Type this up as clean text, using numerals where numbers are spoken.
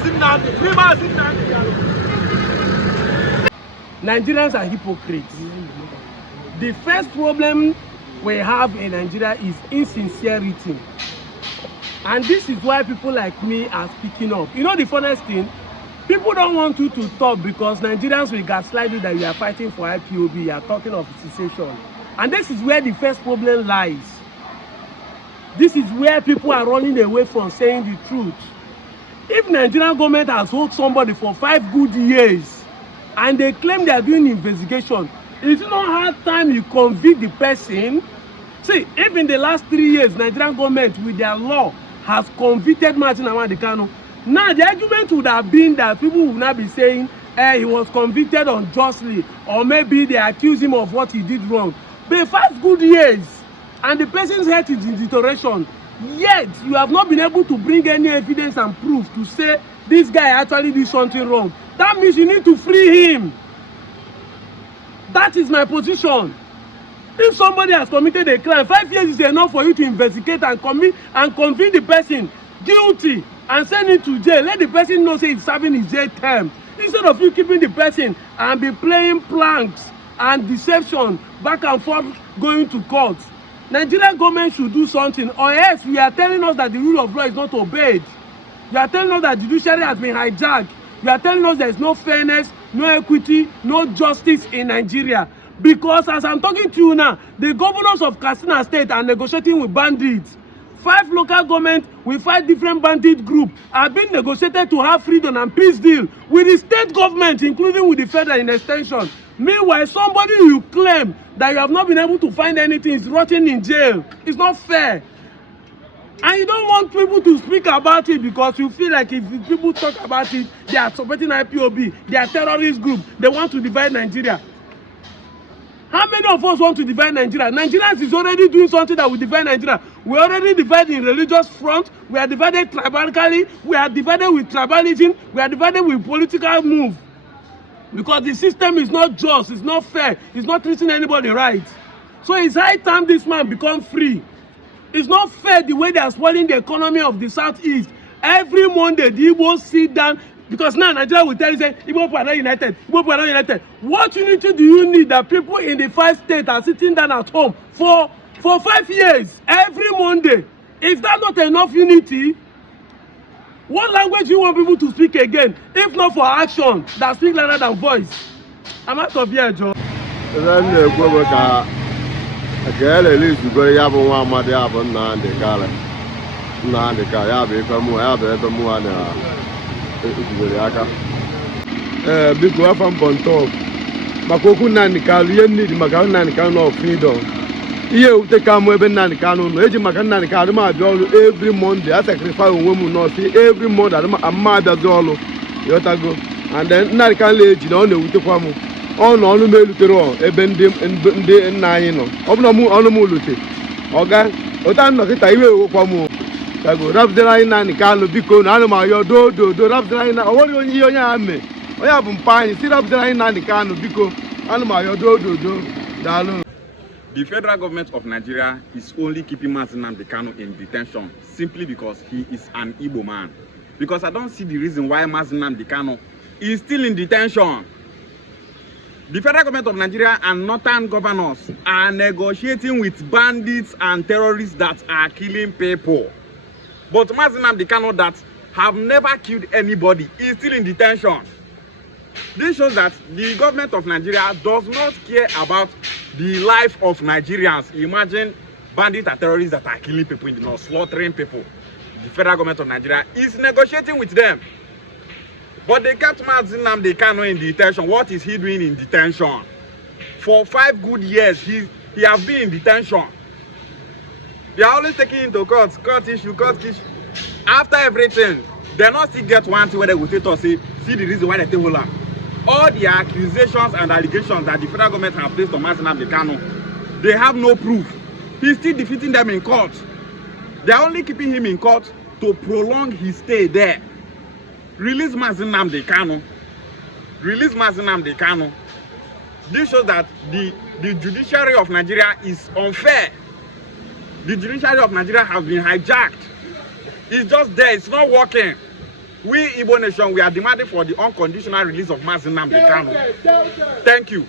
Mazi Nnamdi. Free Mazi Nnamdi. Nigerians are hypocrites. The first problem we have in Nigeria is insincerity. And this is why people like me are speaking up. You know the funniest thing? People don't want you to talk because Nigerians will gaslight you that you are fighting for IPOB, you are talking of secession. And this is where the first problem lies. This is where people are running away from saying the truth. If Nigerian government has hold somebody for 5 good years and they claim they are doing investigation, it's not hard time you convict the person. See, if in the last 3 years, Nigerian government with their law has convicted Nnamdi Kanu, now the argument would have been that people would not be saying, he was convicted unjustly, or maybe they accuse him of what he did wrong. But 5 good years, and the person's health is in deterioration, yet you have not been able to bring any evidence and proof to say this guy actually did something wrong. That means you need to free him. That is my position. If somebody has committed a crime, 5 years is enough for you to investigate and commit and convict the person guilty and send him to jail. Let the person know say he's serving his jail term. Instead of you keeping the person and be playing pranks and deception back and forth going to court. Nigerian government should do something, or else you are telling us that the rule of law is not obeyed. You are telling us that judiciary has been hijacked. You are telling us there is no fairness, no equity, no justice in Nigeria. Because as I'm talking to you now, the governors of Katsina State are negotiating with bandits. 5 local governments with 5 different bandit groups are being negotiated to have freedom and peace deal with the state government, including with the federal in extension. Meanwhile, somebody you claim that you have not been able to find anything is rotting in jail. It's not fair. And you don't want people to speak about it because you feel like if people talk about it, they are supporting IPOB, they are terrorist group, they want to divide Nigeria. How many of us want to divide Nigeria? Nigerians is already doing something that will divide Nigeria. We are already divided in religious front. We are divided tribalically. We are divided with tribalism. We are divided with political move. Because the system is not just, it's not fair, it's not treating anybody right. So it's high time this man become free. It's not fair the way they are spoiling the economy of the Southeast. Every Monday, the Igbos sit down. Because now Nigeria will tell you, say, Igbo people are not united. Igbo people are not united. What unity do you need that people in the 5 states are sitting down at home for 5 years, every Monday? Is that not enough unity? What language do you want people to speak again, if not for action that speak louder than voice? I'm out of here, Joe. Biko afam bonto makoku Nnamdi Kanu ye need maka Nnamdi Kanu of freedom iye ute ka mo ebe Nnamdi Kanu no eji maka Nnamdi Kanu ma bia olu every Monday I sacrifice onwe mu no see every Monday amma bia olu yotago and then Nnamdi Kanu eji na o na ewutekwa mu ọ no onu melutere ebe ndị nna anyị no ọbụna mu onu mu lute oga ota no kita iwe ewokwa mu tago rapzera Nnamdi Kanu biko na ma yo do rapzera na owori onye ame oya bu mpani si rapzera Nnamdi Kanu biko ma yo do dalu. The federal government of Nigeria is only keeping Mazi Nnamdi Kanu in detention simply because he is an Igbo man. Because I don't see the reason why Mazi Nnamdi Kanu is still in detention. The federal government of Nigeria and northern governors are negotiating with bandits and terrorists that are killing people. But Mazi Nnamdi Kanu that have never killed anybody is still in detention. This shows that the government of Nigeria does not care about the life of Nigerians. Imagine bandits and terrorists that are killing people in the north, slaughtering people. The federal government of Nigeria is negotiating with them. But they kept Mazi Nnamdi Kanu in detention. What is he doing in detention? For 5 good years, he has been in detention. They are always taking him to court issue. After everything, they not still get one thing where they will tell us, see the reason why they take hold on. All the accusations and allegations that the federal government have placed on Mazi Nnamdi Kanu, they have no proof. He's still defeating them in court. They are only keeping him in court to prolong his stay there. Release Mazi Nnamdi Kanu. Release Mazi Nnamdi Kanu. This shows that the judiciary of Nigeria is unfair. The judiciary of Nigeria has been hijacked. It's just there, it's not working. We Igbo nation, we are demanding for the unconditional release of Mazi Nnamdi Kanu. Thank you.